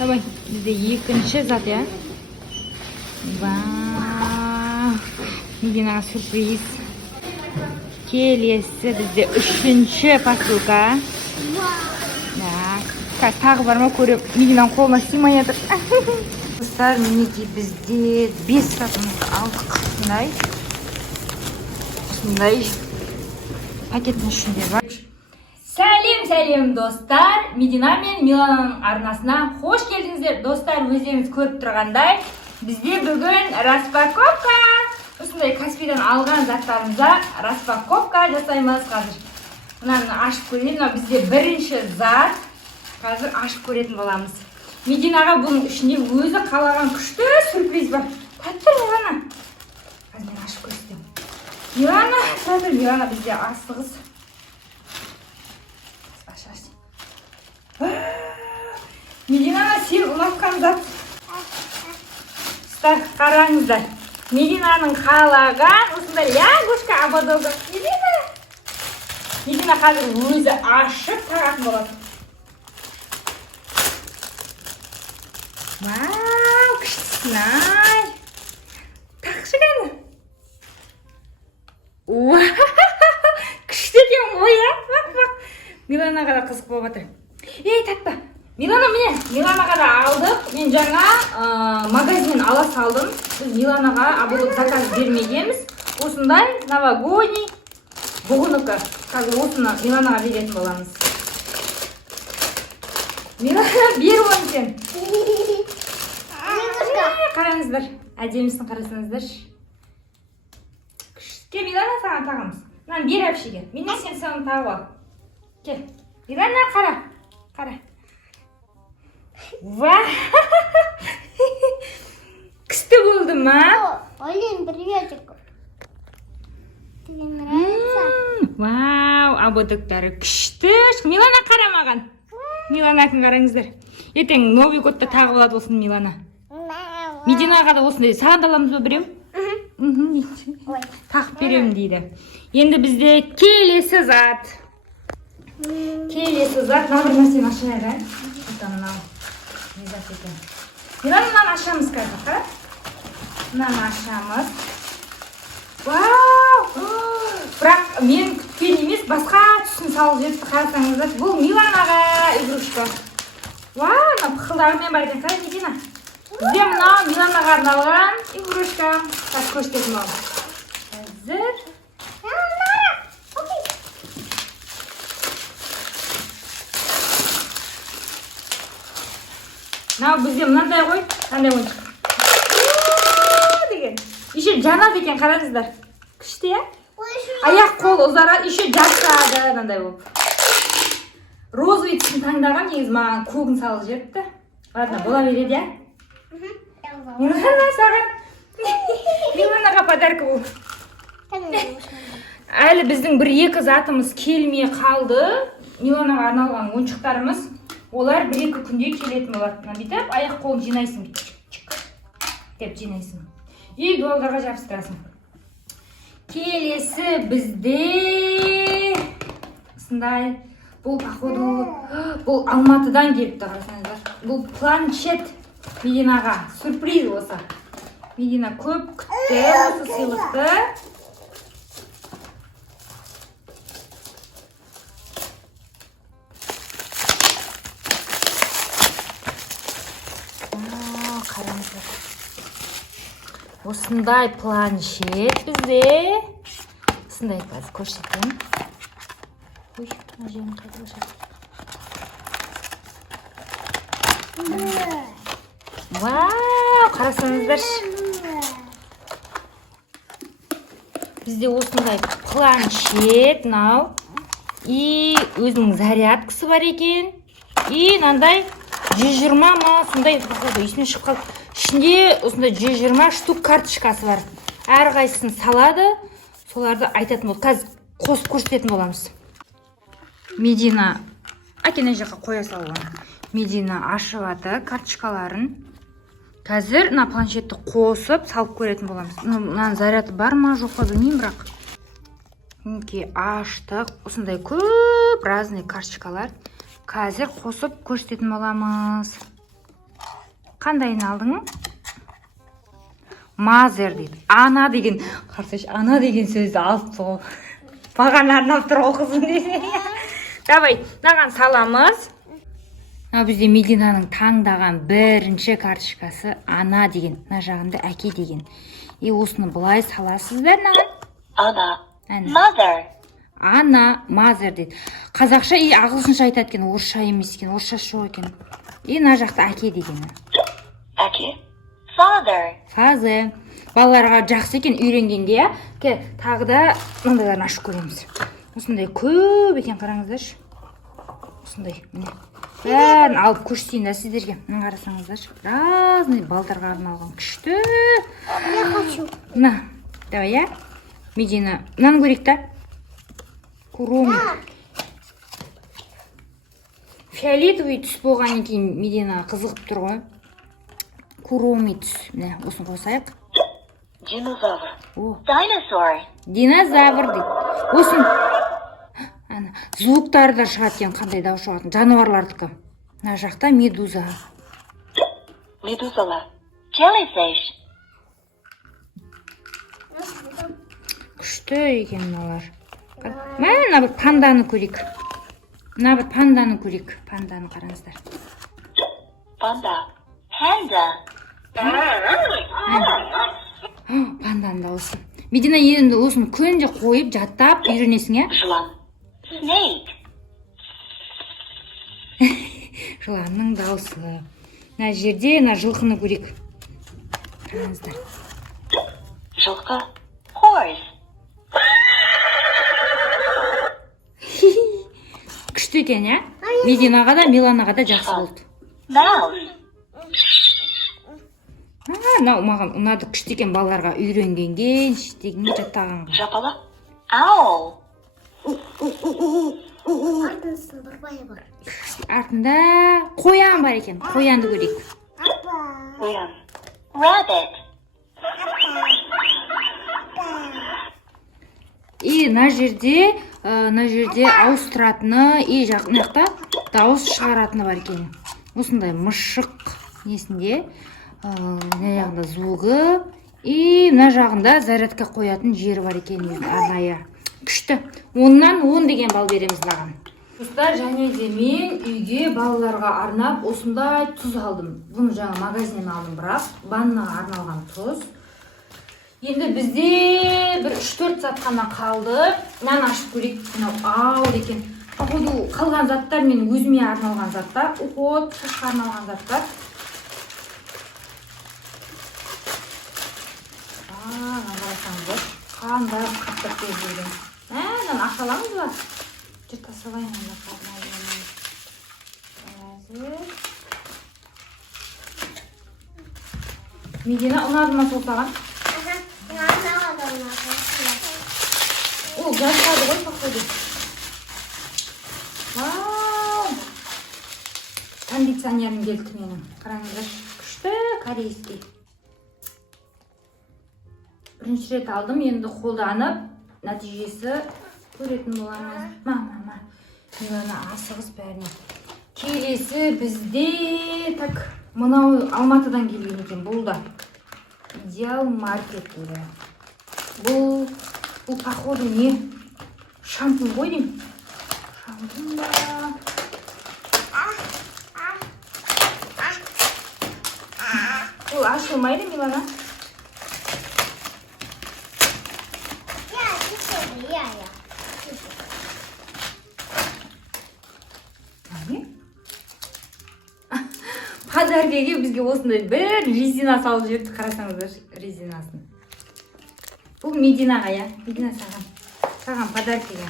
Давай, бізде екінші зат, я. Вау, Мединаға сюрприз. Келесі бізде үшінші посылка. Так, тағы бар ма көріп, Мединаның қолына сыймай жатыр. Достар, мінекей бізде 5 затымызды алдық. Осындай пакеттің ішінде бар. Сәлем достар, Медина мен Милананың арнасына хош келдіңіздер. Достар, өздеріңіз көріп тұрғандай, бізде бүгін распаковка. Осындай Каспийдан алған заттарымызда распаковка жасаймыз қазір. Мынаны ашып көрейін, бізде бірінші зат. Қазір ашып көретін боламыз. Мединаға бұның ішінде өзі қалаған күшті сюрприз бар. Тәттір Милана. Қазір мен ашып көрсетемін. Милана, қазір Милана бізде асығыз. Мединаға сен ұнатқан зат. Қараңыздар. Мединаның қалаған осындай лягушка ободогы. Медина қазір өзі ашып тағатын болады. Вау, күштісін-ай. Тақшы кәні. Күшті екен ғой, я. Миланаға да қызық болып жатыр. Ей, татпа. Милана міне, Миланаға да алдық. Мен жаңа магазиннен ала салдым. Біз Миланаға ободок заказ бермегенбіз. Осындай новогодний бұғыныкі. Қазір осыны Миланаға беретін боламыз. Милана, бер оны сен. Қараңыздар. Әдемісін қарасаңыздар. Ке, Милана саған тағамыз. Мынаны бер әпшеге. Менен сен саған тағып ал. Ке, Милана қара. Қара. Вау! Күшті болды ма? Олен, приветик. Тебе нравится? Вау, ободоктары күшті. Милана қарамаған. Миланакін қараңыздар. Ертең Новый годта тағып алады осын Милана. Мединаға да осындай саған да аламыз ба біреу? Тағып беремін дейді. Енді бізде келесі зат. Келесі зат. Мына бір нәрсені ашайық, мынау. Милана, мынаны ашамыз қазір, қара. Мынаны ашамыз. Вау! Бірақ мен күткен емес, басқа түсін салып жетті, қарасаңыздар. Бұл Миланаға игрушка. Вау, пықылдарымен бар екен, қара Медина. Бізде мынау Миланаға арналған игрушка. Қазір көрсететін боламыз. Қазір. Мынау бізде мынандай ғой, мынандай ойыншық. Деген. Еще жанады екен, қараңыздар. Күшті, я? Аяқ қол ұзарады, еще жатады, мынандай болып. Розовый түсін таңдаған, негіз маған көгін салып жіберіпті. Ладно, бола береді, я? Милана саған. Миланаға подарка бұл. Әлі біздің бір-екі затымыз келмей қалды. Миланаға арналған ойыншықтарымыз. Олар бір-екі күнде келетін болады. Бүйтіп, аяқ қолын жинайсың. Деп жинайсың. И дуалдарға жабыстырасың. Келесі бізде осындай. Бұл походу, бұл Алматыдан келіпті, қарасаңыздар. Бұл планшет Мединаға. Сюрприз осы. Медина көп күтті осы сыйлықты. Осындай планшет бізде. Осындай қазір көрсетейін. Ой, мына жерін қайда көрсетейін. Вау, қарасаңыздар. Бізде осындай планшет, мынау. И өзінің зарядкасы бар екен. И мынандай 120 ма, сондай есіме шығып қалды. Ішінде осындай 120 штук карточкасы бар. Әрқайсысын салады, соларды айтатын болды. Қазір қосып көрсететін боламыз. Медина, әкені жаққа қоя салуын. Медина ашып аты карточкаларын. Қазір мына планшетті қосып салып көретін боламыз. Мынаның заряды бар ма, жоқ па білмеймін, бірақ. Мінекей аштық. Осындай көп разный карточкалар. Қазір қосып көрсететін боламыз. Қандайын алдың? Мазер дейді. Ана деген, қарсаш, ана деген сөзді алып тұр. Бағана арнап тұр ол қызым дейді. Давай, мынаған саламыз. Бізде Мединаның таңдаған бірінші карточкасы ана деген, мына жағында әке деген. Осыны былай саласыздар мынаған. Ана. Mother. Ана, мазер дейді. Қазақша ағылшынша айтады екен, орысша емес екен, орысша жоқ екен. Мына жақта әке дегені. Әке. Father. Фазы. Балаларға жақсы екен үйренгенге, иә. Тағы да мындайларын ашып көреміз. Осындай көп екен, қараңыздаршы. Осындай, міне. Бәрін алып көрсетейін да сіздерге. Мына қарасаңыздаршы. Разный балдарға арналған күшті. Я хочу. На, давай, я. Медина, мынаны көрейік та. Куроми. Фиолетовый түс болған екен Медина қызығып тұр ғой. Куроми түс. Міне, осыны қосайық. Динозавр. О, Dinosaur. динозавр дейді. Осын звуктары да шығады екен, қандай дауыс шығатын. Жануарлардікі. Мына жақта медуза. Медузалар. Jellyfish. Күшті екен мыналар. Мына бір панданы көрейік. Мына бір панданы көрейік. Панданы қараңыздар. Panda. Panda. Панданы дауысы. Медина енді осыны күнде қойып, жаттап үйренесің, иә? Жылан. Snake. Жыланның дауысы. Мына жерде мына жылқыны көрейік. Қараңыздар. Жылқы. Horse. Күшті екен, иә? Мединаға да, Миланаға да жақсы болды. Mouse. Маған ұнады, күшті екен балаларға үйренгенге, деген жаттағанға. Жапалақ. Owl. Артында сылдырбай бар. Артында қоян бар екен. Қоянды көрейік. Қоян. Rabbit. Мына жерде ауыстыратыны, жақта дауыс шығаратыны бар екен. Осындай мұшық несінде, мына жағында звугі, мына жағында зарядка қоятын жері бар екен, арнайы. Күшті. 10-нан 10 деген бал береміз маған. Достар, және де мен үйге балаларға арнап осындай тұз алдым. Бұны жаңа магазиннен алдым, бірақ ваннаға арналған тұз. Енді бізде бір 3-4 сағат қана қалды. Мынаны ашып көрейік. Ауыр екен. Походу қалған заттар мен өзіме арналған заттар. Уход, шашқа арналған заттар. Қарасаңыздар, қандай қаптап берген. Мынаны ашаламыз ба? Жырта салайын онда. Медина, ұнады ма сол саған? Ол жазғады ғой, походу. Вау! Кондиционерім келді менің. Қараңыздар, күшті корейский. Бірінші рет алдым, енді қолданып, нәтижесі көретін боламыз. Мама, Милана асығыс бәріне. Келесі бізде, так, мынау Алматыдан келген екен, бұл да. Идеал маркет дейді. Бұл походу не? Шампунь ғой деймін. Шампунь да. Бұл ашылмайды, Милана? Подаркеге бізге осындай бір резина салып жіберді, қарасаңыздар резинасын. Бұл Мединаға, я? Медина саған подаркеге.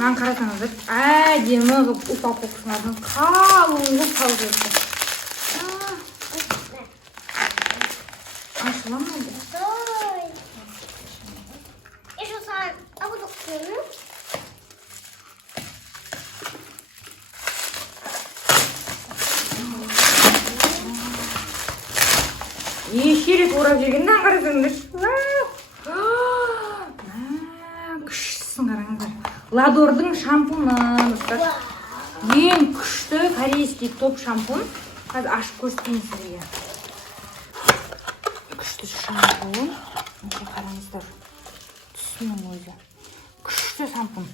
Маған қарасаңыздар, әдемі ғып упаковкасынан қалың ғып салып жіберді. Ашыла ма? Неше рет орап жегеннен қарасаңдар. Күштісін қараңыздар. Ладордың шампуны. Ең күшті корейский топ шампун. Қазір ашып көрсетейін сіздерге. күшті шампунь. Міне қараңыздар. Түсінің өзі. Күшті шампунь.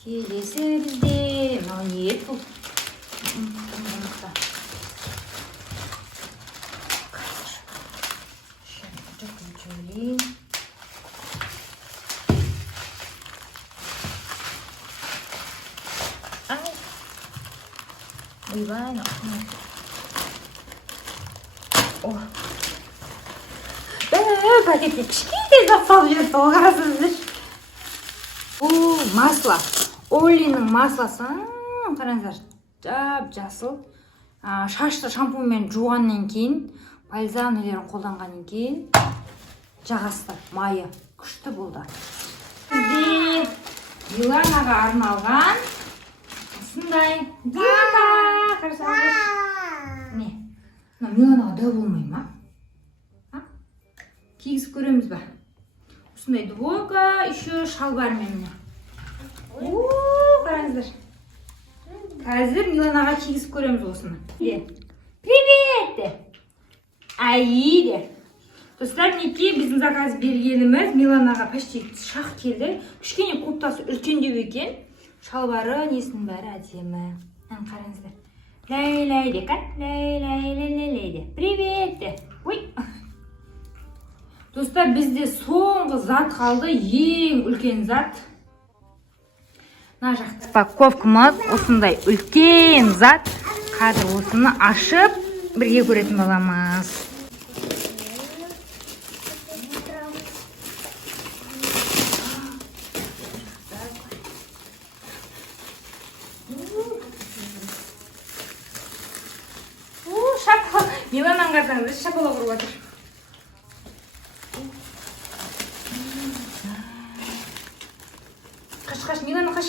Келесі бізде мынау бұл. Ойбай, пакетке кішкентай зат салып жіберді, ол қарасыздар. Бұл масло. Оллиның маслосы. Қараңыздар, жап-жасыл. Шашты шампуньмен жуғаннан кейін, бальзам нелерін қолданғаннан кейін жағасыздар. Майы күшті болды. Бізде Миланаға арналған осындай диета. Қарасаңыздар. Не? Миланаға дәу болмай ма? Кигізіп көреміз ба? Осындай двойка, еще шалбармен міне. Қараңыздар. Қазір Миланаға кигізіп көреміз осыны. Привет! Ай де. Достар, неке біздің заказ бергеніміз Миланаға почти шақ келді. Кішкене кофтасы үлкендеу екен. Шалбары несінің бәрі әдемі. Қараңыздар. Лай-лай де, қа? Лай-лай-лай-лай де. Привет де. Ой. Достар, бізде соңғы зат қалды, ең үлкен зат. Мына жақта упаковкамыз осындай үлкен зат. Қазір осыны ашып, бірге көретін боламыз. Милананың қарсаңыз шапалақ ұрып жатыр. Қаш, Милана, қаш.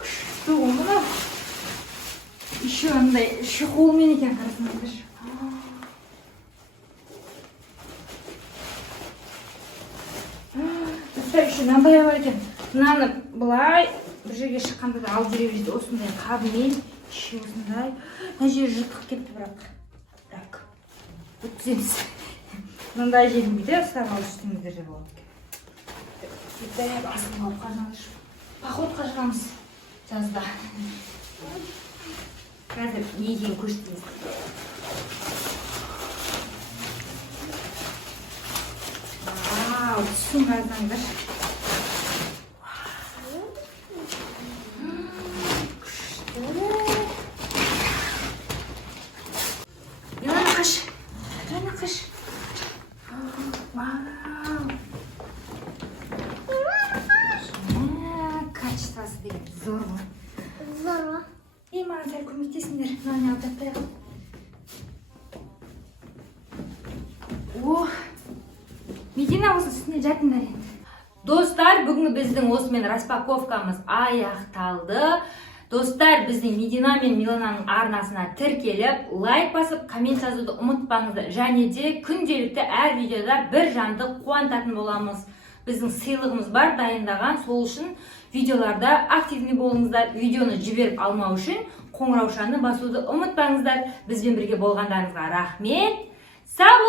Күшті ғымына. Еще андай шықолмен екен қарасыңыздар. Еще мынандай бар екен. Мынаны былай бір жерге шыққанда да алып жүре береді. Осындай қабымен, еще осындай. Мына жері жыртық кетті бірақ. Өткіземіз. Мынандай жерін бүйде ұстап алып үстіңіздер де болады. Дәп асылып алып қараңыз. Походқа шығамыз жазда. Қазір не екенін көрсетеміз. Түсін қарасаңдар. Милана, қаш. Милана, қаш. Качествосы деген зор ғой. Зор ма? Маған сәл көмектесіңдер. Мынаны алып жатпайық. Медина осы үстіне жатыңдар енді. Достар, бүгінгі біздің осымен распаковкамыз аяқталды. Достар, біздің Медина мен Милананың арнасына тіркеліп, лайк басып, коммент жазуды ұмытпаңыздар. Және де күнделікті әр видеода бір жанды қуантатын боламыз. Біздің сыйлығымыз бар дайындаған, сол үшін видеоларда активный болыңыздар. Видеоны жіберіп алмау үшін қоңыраушаны басуды ұмытпаңыздар. Бізбен бірге болғандарыңызға рахмет. Сау